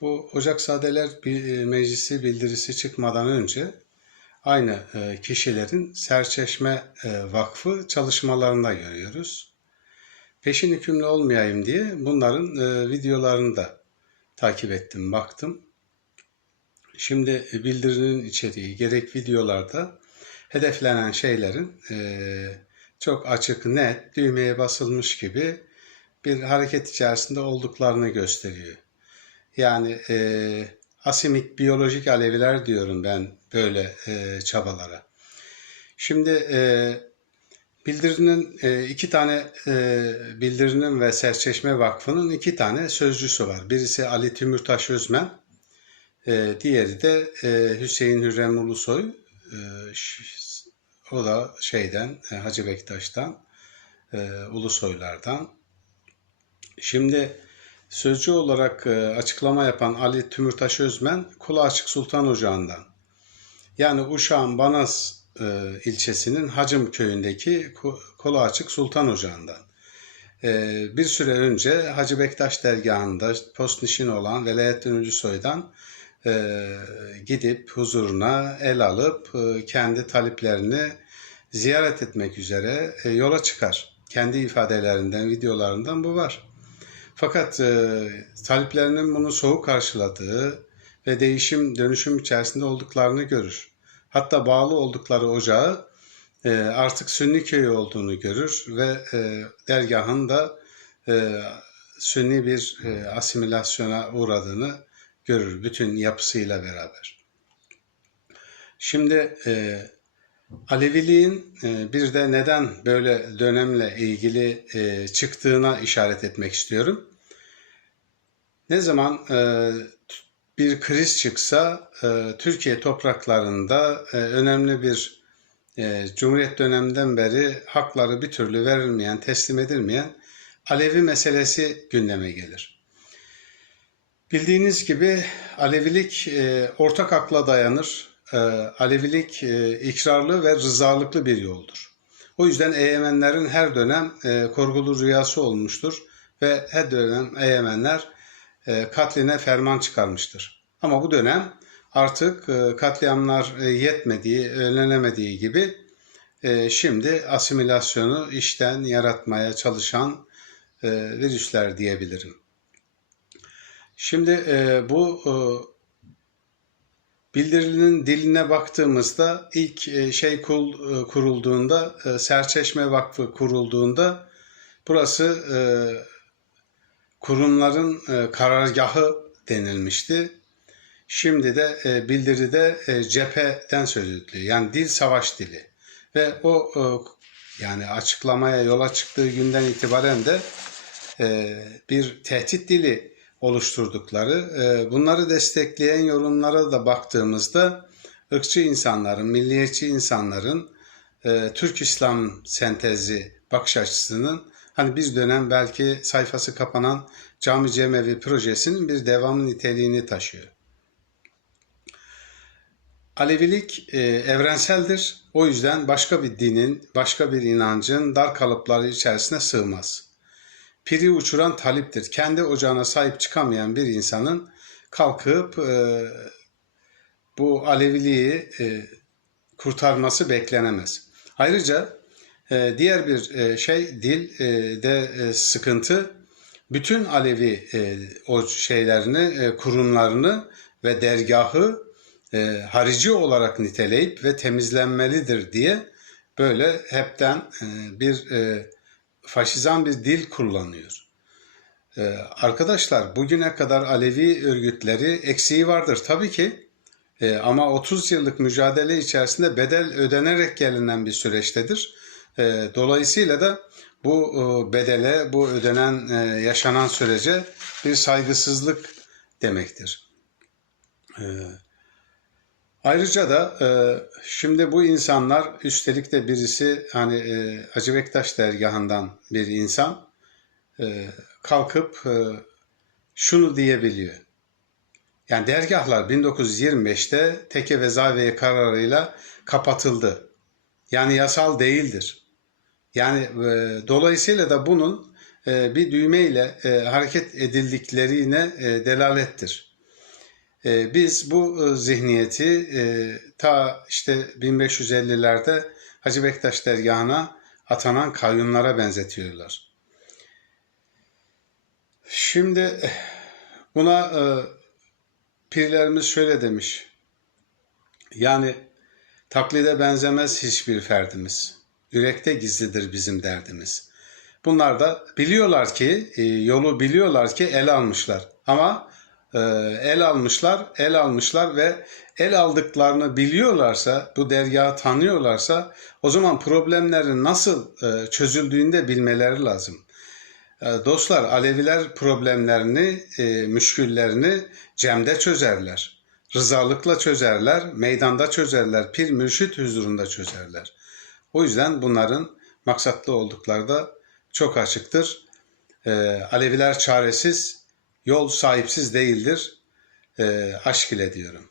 Bu Ocaksadeler Bi- Meclisi bildirisi çıkmadan önce aynı e, kişilerin Serçeşme e, Vakfı çalışmalarında görüyoruz. Peşin hükümlü olmayayım diye bunların e, videolarını da takip ettim, baktım. Şimdi e, bildirinin içeriği gerek videolarda hedeflenen şeylerin e, çok açık, net, düğmeye basılmış gibi bir hareket içerisinde olduklarını gösteriyor. Yani e, asimik biyolojik aleviler diyorum ben böyle e, çabalara. Şimdi e, bildirinin e, iki tane e, bildirinin ve Serçeşme Vakfı'nın iki tane sözcüsü var. Birisi Ali Tümürtaş Özmen, e, diğeri de e, Hüseyin Hürrem Ulusoy. E, o da şeyden, e, Hacı Bektaş'tan, e, Ulusoylardan. Şimdi sözcü olarak e, açıklama yapan Ali Tümürtaş Özmen, Kulu Açık Sultan Ocağı'ndan. Yani Uşak'ın Banaz e, ilçesinin Hacım köyündeki Ku- Kolu Açık Sultan Ocağı'ndan. E, bir süre önce Hacı Bektaş dergahında postnişin olan Velayettin Ulusoy'dan e, gidip huzuruna el alıp kendi taliplerini ziyaret etmek üzere yola çıkar. Kendi ifadelerinden, videolarından bu var. Fakat e, taliplerinin bunu soğuk karşıladığı ve değişim dönüşüm içerisinde olduklarını görür. Hatta bağlı oldukları ocağı e, artık Sünni köyü olduğunu görür ve e, dergahın da e, Sünni bir e, asimilasyona uğradığını görür bütün yapısıyla beraber. Şimdi e, Aleviliğin e, bir de neden böyle dönemle ilgili e, çıktığına işaret etmek istiyorum. Ne zaman e, bir kriz çıksa e, Türkiye topraklarında e, önemli bir e, Cumhuriyet döneminden beri hakları bir türlü verilmeyen, teslim edilmeyen Alevi meselesi gündeme gelir. Bildiğiniz gibi Alevilik e, ortak akla dayanır. E, Alevilik e, ikrarlı ve rızalıklı bir yoldur. O yüzden Eyemenlerin her dönem e, korkulu rüyası olmuştur ve her dönem Eyemenler katline ferman çıkarmıştır. Ama bu dönem artık e, katliamlar e, yetmediği, önlenemediği gibi e, şimdi asimilasyonu işten yaratmaya çalışan e, virüsler diyebilirim. Şimdi e, bu e, bildirinin diline baktığımızda ilk e, şey kul, e, kurulduğunda, e, Serçeşme Vakfı kurulduğunda burası e, kurumların e, karargahı denilmişti. Şimdi de e, bildiride e, cepheden söz ediliyor. Yani dil savaş dili. Ve o e, yani açıklamaya yola çıktığı günden itibaren de bir tehdit dili oluşturdukları, bunları destekleyen yorumlara da baktığımızda ırkçı insanların, milliyetçi insanların Türk İslam sentezi bakış açısının hani bir dönem belki sayfası kapanan Cami Cemevi projesinin bir devamı niteliğini taşıyor. Alevilik e, evrenseldir. O yüzden başka bir dinin, başka bir inancın dar kalıpları içerisine sığmaz. Piri uçuran taliptir. Kendi ocağına sahip çıkamayan bir insanın kalkıp e, bu Aleviliği e, kurtarması beklenemez. Ayrıca diğer bir e, şey dil e, e, sıkıntı. Bütün Alevi o şeylerini, kurumlarını ve dergahı harici olarak niteleyip ve temizlenmelidir diye böyle hepten bir faşizan bir dil kullanıyor. Arkadaşlar bugüne kadar Alevi örgütleri eksiği vardır tabii ki ama 30 yıllık mücadele içerisinde bedel ödenerek gelinen bir süreçtedir. E, dolayısıyla da bu e, bedele, bu ödenen, e, yaşanan sürece bir saygısızlık demektir. E, Ayrıca da e, şimdi bu insanlar üstelik de birisi hani e, Hacı Bektaş dergahından bir insan e, kalkıp e, şunu diyebiliyor. Yani dergahlar 1925'te teke ve zaveye kararıyla kapatıldı. Yani yasal değildir. Yani e, dolayısıyla da bunun e, bir düğmeyle e, hareket edildiklerine e, delalettir. E, biz bu e, zihniyeti e, ta işte 1550'lerde Hacı Bektaş dergahına atanan kayyumlara benzetiyorlar. Şimdi buna e, pirlerimiz şöyle demiş. Yani taklide benzemez hiçbir ferdimiz. Yürekte gizlidir bizim derdimiz. Bunlar da biliyorlar ki, e, yolu biliyorlar ki el almışlar. Ama e, el almışlar, el almışlar ve el aldıklarını biliyorlarsa, bu dergahı tanıyorlarsa o zaman problemlerin nasıl e, çözüldüğünü de bilmeleri lazım. Dostlar, Aleviler problemlerini, müşküllerini cemde çözerler. Rızalıkla çözerler, meydanda çözerler, pir mürşit huzurunda çözerler. O yüzden bunların maksatlı oldukları da çok açıktır. E, Aleviler çaresiz, yol sahipsiz değildir. E, aşk ile diyorum.